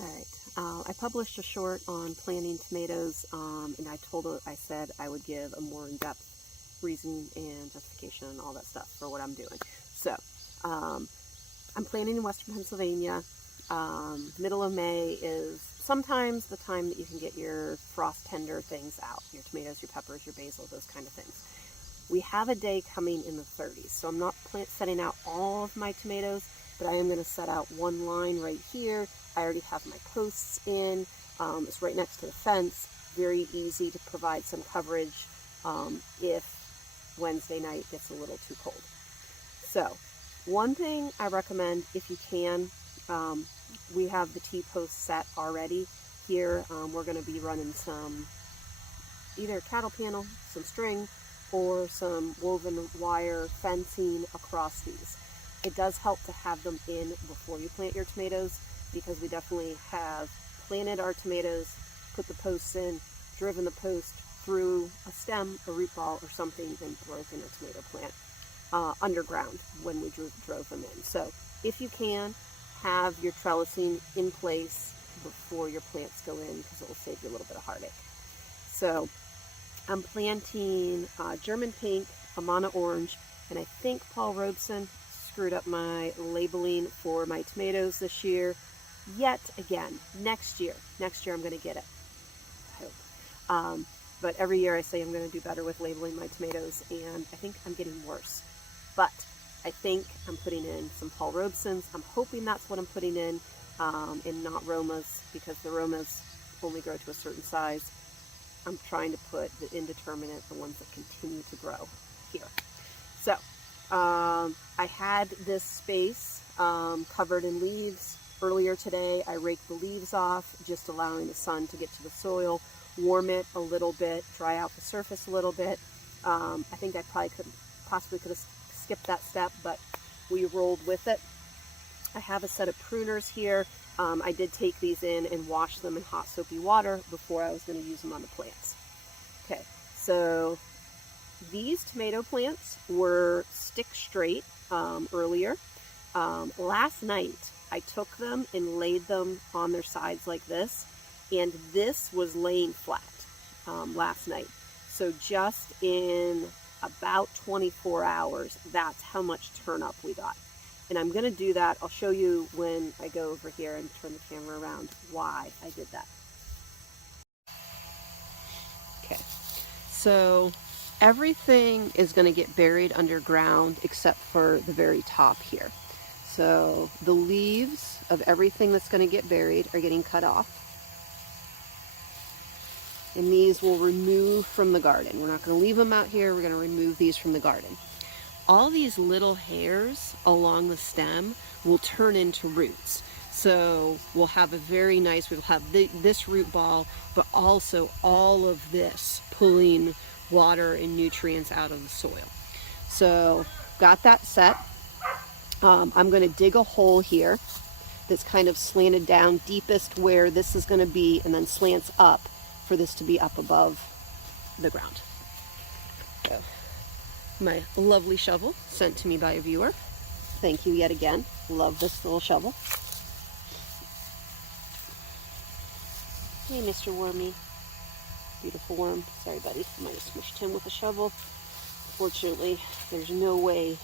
Alright, I published a short on planting tomatoes, and I said I would give a more in-depth reason and justification and all that stuff for what I'm doing. So, I'm planting in Western Pennsylvania. Middle of May is sometimes the time that you can get your frost tender things out, your tomatoes, your peppers, your basil, those kind of things. We have a day coming in the 30s, so I'm not setting out all of my tomatoes, but I am going to set out one line right here. I already have my posts in. It's right next to the fence. Very easy to provide some coverage if Wednesday night gets a little too cold. So, one thing I recommend if you can, we have the T-post set already here. We're going to be running some either cattle panel, some string, or some woven wire fencing across these. It does help to have them in before you plant your tomatoes, because we definitely have planted our tomatoes, put the posts in, driven the post through a stem, a root ball, or something, and broken a tomato plant underground when we drove them in. So if you can, have your trellising in place before your plants go in, because it will save you a little bit of heartache. So I'm planting German pink, Amana orange, and I think Paul Robeson screwed up my labeling for my tomatoes this year. Yet again, next year I'm going to get it, I hope. But every year I say I'm going to do better with labeling my tomatoes, and I think I'm getting worse. But I think I'm putting in some Paul Robesons. I'm hoping that's what I'm putting in, and not Romas, because the Romas only grow to a certain size. I'm trying to put the indeterminate, the ones that continue to grow, here. So, I had this space covered in leaves. Earlier today, I raked the leaves off, just allowing the sun to get to the soil, warm it a little bit, dry out the surface a little bit. I think I possibly could have skipped that step, but we rolled with it. I have a set of pruners here. I did take these in and wash them in hot soapy water before I was going to use them on the plants. Okay, so these tomato plants were stick straight earlier. Last night I took them and laid them on their sides like this, and this was laying flat last night. So just in about 24 hours, that's how much turn up we got. And I'm going to do that. I'll show you when I go over here and turn the camera around why I did that. Okay, so everything is going to get buried underground except for the very top here. So the leaves of everything that's going to get buried are getting cut off. And these will remove from the garden. We're not going to leave them out here. We're going to remove these from the garden. All these little hairs along the stem will turn into roots. So we'll have we'll have this root ball, but also all of this pulling water and nutrients out of the soil. So got that set. I'm going to dig a hole here that's kind of slanted down, deepest where this is going to be, and then slants up for this to be up above the ground. So, my lovely shovel sent to me by a viewer. Thank you yet again. Love this little shovel. Hey, Mr. Wormy. Beautiful worm. Sorry, buddy. I might have smushed him with a shovel. Fortunately, there's no way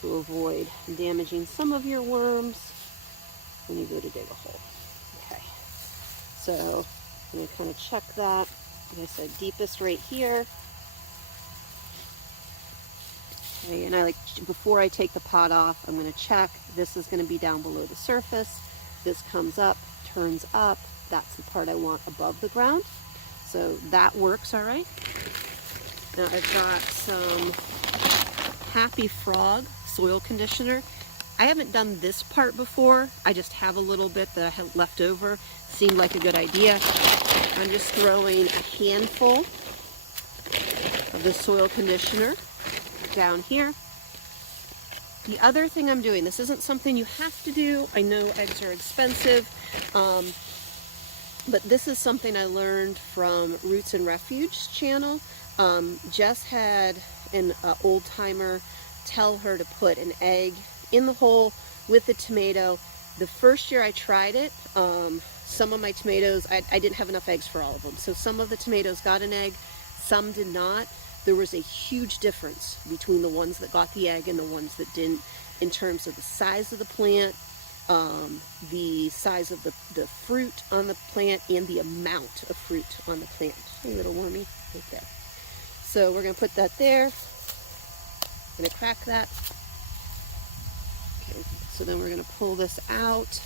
to avoid damaging some of your worms when you go to dig a hole. Okay. So, I'm going to kind of check that. Like I said, deepest right here. Okay, and before I take the pot off, I'm going to check. This is going to be down below the surface. This comes up, turns up. That's the part I want above the ground. So that works all right. Now I've got some Happy Frog soil conditioner. I haven't done this part before. I just have a little bit that I have left over. Seemed like a good idea. I'm just throwing a handful of the soil conditioner down here. The other thing I'm doing, this isn't something you have to do. I know eggs are expensive, but this is something I learned from Roots and Refuge channel. Jess had an old timer tell her to put an egg in the hole with the tomato The first year I tried it, some of my tomatoes, I didn't have enough eggs for all of them. So some of the tomatoes got an egg, some did not. There was a huge difference between the ones that got the egg and the ones that didn't, in terms of the size of the plant, the size of the fruit on the plant, and the amount of fruit on the plant. A little wormy right there. So we're going to put that there. I'm going to crack that. Okay, so then we're going to pull this out.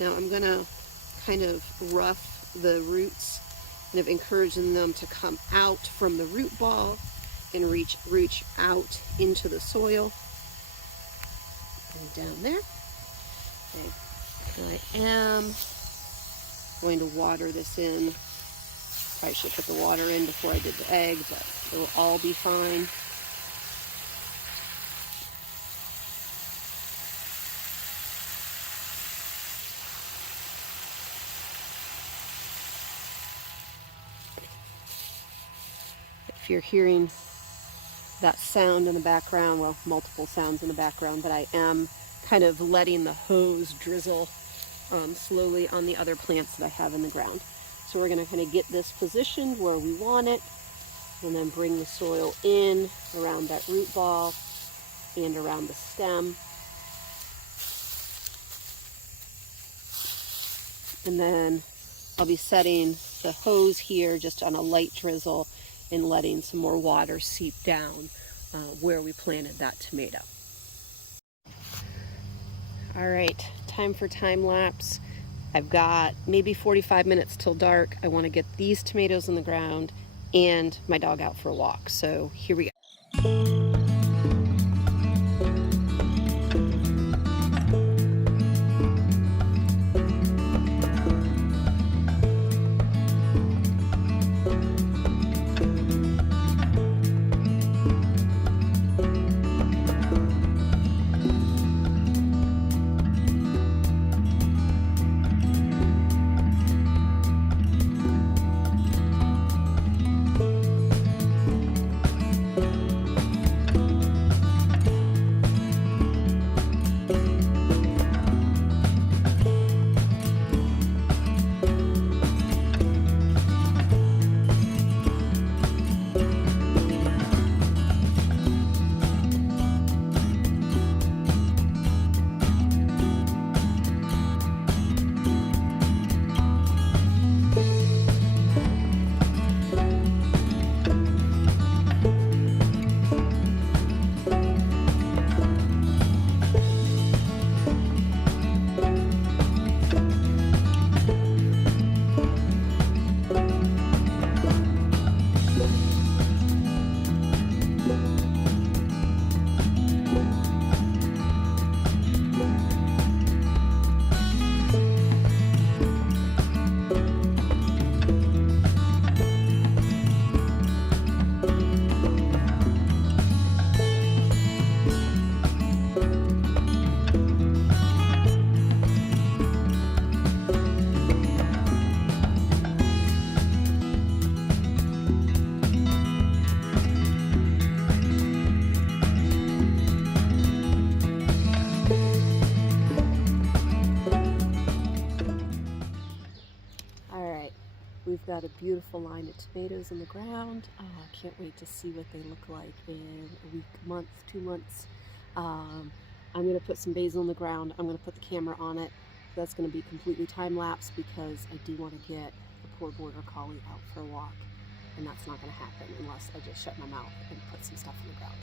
Now I'm going to kind of rough the roots, kind of encouraging them to come out from the root ball and reach out into the soil. And down there. Okay. I am going to water this in. Probably should put the water in before I did the egg, but it will all be fine. If you're hearing that sound in the background, well, multiple sounds in the background, but I am kind of letting the hose drizzle slowly on the other plants that I have in the ground. So we're going to kind of get this positioned where we want it, and then bring the soil in around that root ball and around the stem. And then I'll be setting the hose here just on a light drizzle and letting some more water seep down where we planted that tomato. All right, time for time lapse. I've got maybe 45 minutes till dark. I want to get these tomatoes in the ground and my dog out for a walk. So here we go. We've got a beautiful line of tomatoes in the ground. Oh, I can't wait to see what they look like in a week, month, 2 months. I'm going to put some basil in the ground. I'm going to put the camera on it. That's going to be completely time-lapse because I do want to get the poor border collie out for a walk. And that's not going to happen unless I just shut my mouth and put some stuff in the ground.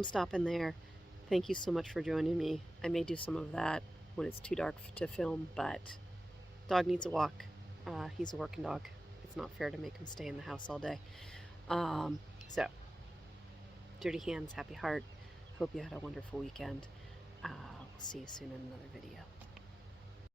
I'm stopping there. Thank you so much for joining me. I may do some of that when it's too dark to film, but dog needs a walk. He's a working dog. It's not fair to make him stay in the house all day. So, dirty hands, happy heart. Hope you had a wonderful weekend. We'll see you soon in another video.